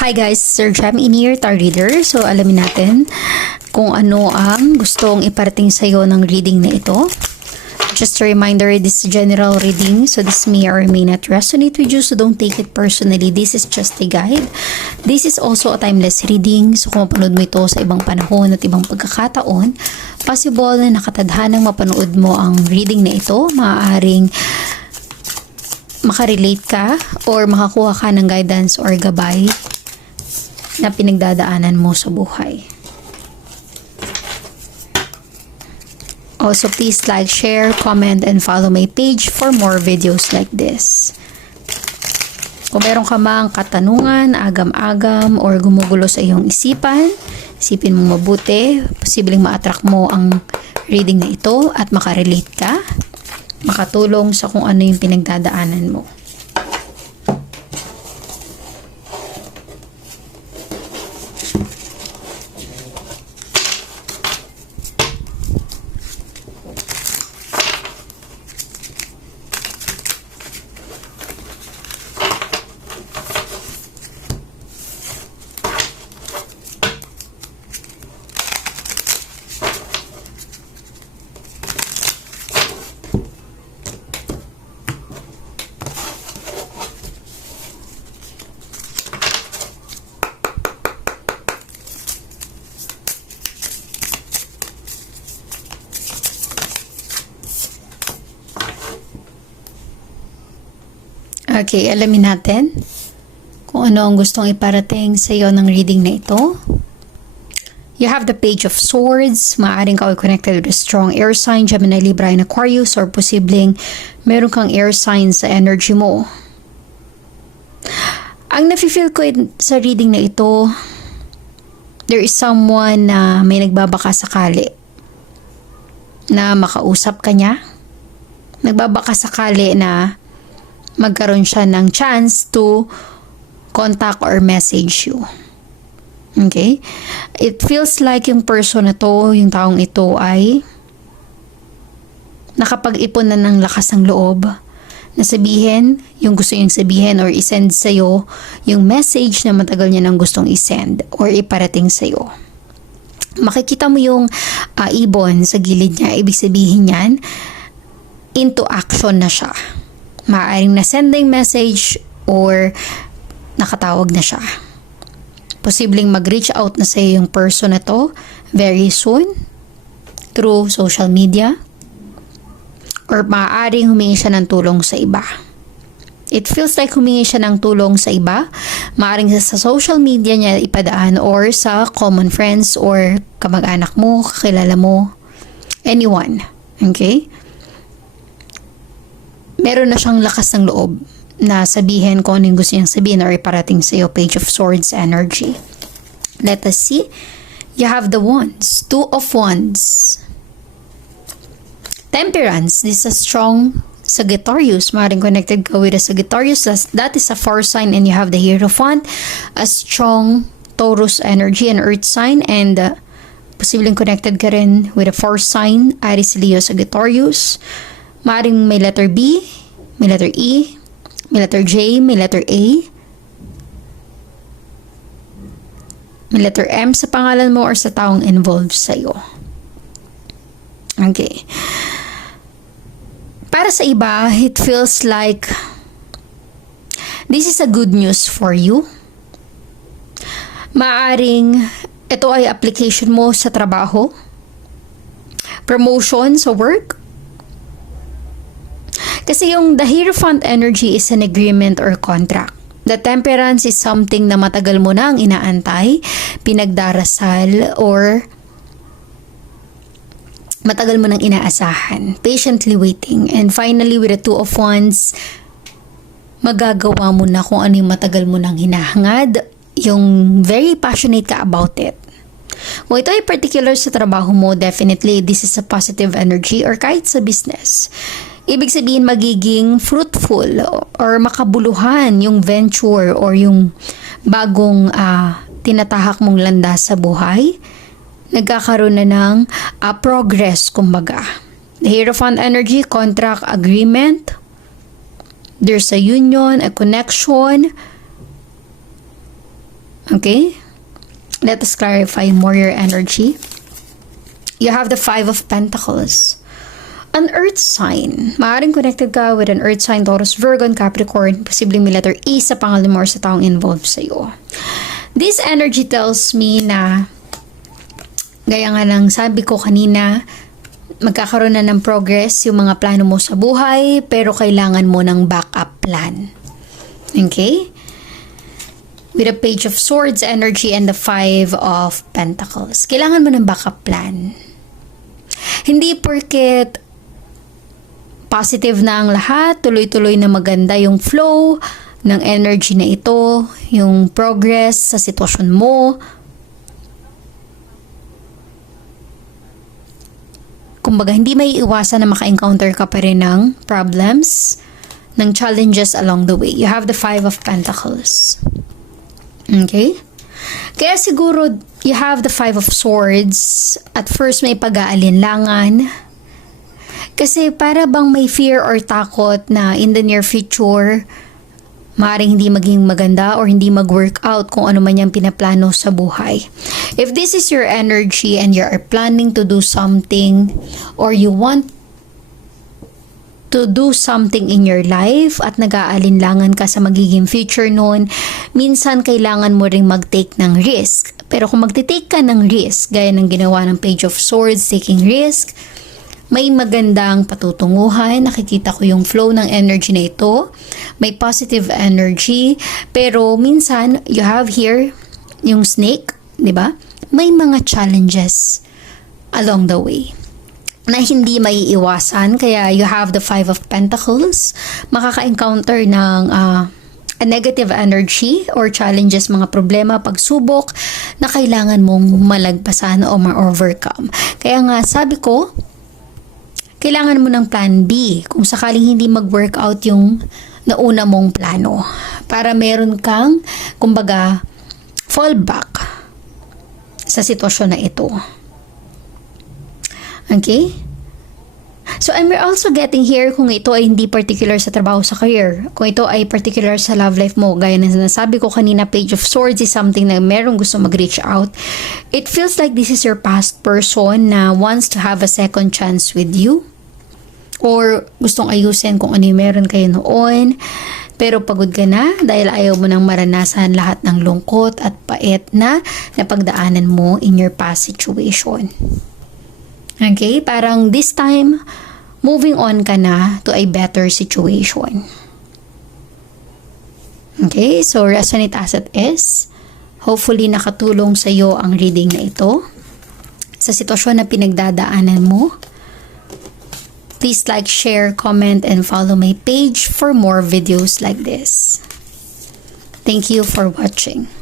Hi guys, Sir Jam in here, Tarot Reader. So alamin natin kung ano ang gustong iparating sa iyo ng reading na ito. Just a reminder, this is general reading, so this may or may not resonate with you, so don't take it personally. This is just a guide. This is also a timeless reading, so kung mapanood mo ito sa ibang panahon at ibang pagkakataon, possible na nakatadhanang mapanood mo ang reading na ito. Maaaring makarelate ka or makakuha ka ng guidance or gabay na pinagdadaanan mo sa buhay. Also, please like, share, comment, and follow my page for more videos like this. Kung meron ka mang katanungan, agam-agam, or gumugulo sa iyong isipan, isipin mong mabuti, posibleng ma-attract mo ang reading na ito at makarelate ka, makatulong sa kung ano yung pinagdadaanan mo. Okay, alamin natin kung ano ang gustong iparating sa iyo ng reading na ito. You have the Page of Swords. Maaaring ka ay connected with a strong air sign, Gemini, Libra, and Aquarius, or posibleng meron kang air sign sa energy mo. Ang nafe-feel ko sa reading na ito, there is someone na may nagbabaka sakali na makausap ka niya. Nagbabaka sakali na magkaroon siya ng chance to contact or message you. Okay? It feels like yung person na to, yung taong ito ay nakapag-ipon na ng lakas ng loob na sabihin yung gusto niyang sabihin or isend sa'yo yung message na matagal niya nang gustong isend or iparating sa'yo. Makikita mo yung ibon sa gilid niya. Ibig sabihin yan, into action na siya. Maaaring na-sending message or nakatawag na siya. Posibleng mag-reach out na sa yung person na to very soon through social media or maaaring humingi siya ng tulong sa iba. It feels like humingi siya ng tulong sa iba. Maaaring sa social media niya ipadaan or sa common friends or kamag-anak mo, kakilala mo, anyone. Okay? Meron na siyang lakas ng loob na sabihin kung ano yung gusto niyang sabihin or iparating sa iyo. Page of Swords energy. Let us see. You have the Wands. Two of Wands. Temperance. This is a strong Sagittarius. Maaaring connected ka with a Sagittarius. That is a fire sign, and you have the Hierophant. A strong Taurus energy and earth sign, and posibleng connected ka rin with a fire sign. Aries, Leo, Sagittarius. Maaaring may letter B, may letter E, may letter J, may letter A, may letter M sa pangalan mo or sa taong involved sa'yo. Okay. Para sa iba, it feels like this is a good news for you. Maaaring ito ay application mo sa trabaho, promotion sa work. Kasi yung the Hierophant energy is an agreement or contract. The Temperance is something na matagal mo na ang inaantay, pinagdarasal, or matagal mo nang inaasahan. Patiently waiting. And finally, with the Two of Wands, magagawa mo na kung ano yung matagal mo nang hinahangad, yung very passionate ka about it. Kung ito ay particular sa trabaho mo, definitely this is a positive energy, or kahit sa business. Ibig sabihin magiging fruitful or makabuluhan yung venture or yung bagong tinatahak mong landas sa buhay. Nagkakaroon na ng progress, kumbaga. The Hierophant energy, contract, agreement. There's a union, a connection. Okay? Let us clarify more your energy. You have the Five of Pentacles. An earth sign. Maaaring connected ka with an earth sign, Taurus, Virgo, and Capricorn. Posibleng may letter E sa pangalan mo or sa taong involved sa'yo. This energy tells me na, gaya nga lang sabi ko kanina, magkakaroon na ng progress yung mga plano mo sa buhay, pero kailangan mo ng backup plan. Okay? With a Page of Swords energy and the Five of Pentacles. Kailangan mo ng backup plan. Hindi porket positive na ang lahat, tuloy-tuloy na maganda yung flow ng energy na ito, yung progress sa sitwasyon mo. Kumbaga, hindi may iwasan na maka-encounter ka pa rin ng problems, ng challenges along the way. You have the Five of Pentacles. Okay? Kaya siguro, you have the Five of Swords. At first, may pag-aalinlangan. Kasi para bang may fear or takot na in the near future, maaaring hindi maging maganda or hindi mag-work out kung ano man yung pinaplano sa buhay. If this is your energy and you are planning to do something or you want to do something in your life at nag-aalinlangan ka sa magiging future noon, minsan kailangan mo ring mag-take ng risk. Pero kung magte-take ka ng risk, gaya ng ginawa ng Page of Swords, taking risk, may magandang patutunguhan. Nakikita ko yung flow ng energy na ito. May positive energy. Pero minsan, you have here yung snake, di ba? May mga challenges along the way na hindi maiiwasan. Kaya you have the Five of Pentacles. Makaka-encounter ng a negative energy or challenges, mga problema, pagsubok na kailangan mong malagpasan o ma-overcome. Kaya nga, sabi ko, kailangan mo ng plan B kung sakaling hindi mag-workout yung nauna mong plano. Para meron kang, kumbaga, fallback sa sitwasyon na ito. Okay? So, I'm also getting here kung ito ay hindi particular sa trabaho sa career. Kung ito ay particular sa love life mo. Gaya na sinasabi ko kanina, Page of Swords is something na merong gusto mag-reach out. It feels like this is your past person na wants to have a second chance with you. Or gustong ayusin kung ano yung meron kayo noon. Pero pagod ka na dahil ayaw mo nang maranasan lahat ng lungkot at pait na napagdaanan mo in your past situation. Okay? Parang this time, moving on ka na to a better situation. Okay? So, resonate as it is. Hopefully, nakatulong sa iyo ang reading na ito. Sa sitwasyon na pinagdadaanan mo. Please like, share, comment, and follow my page for more videos like this. Thank you for watching.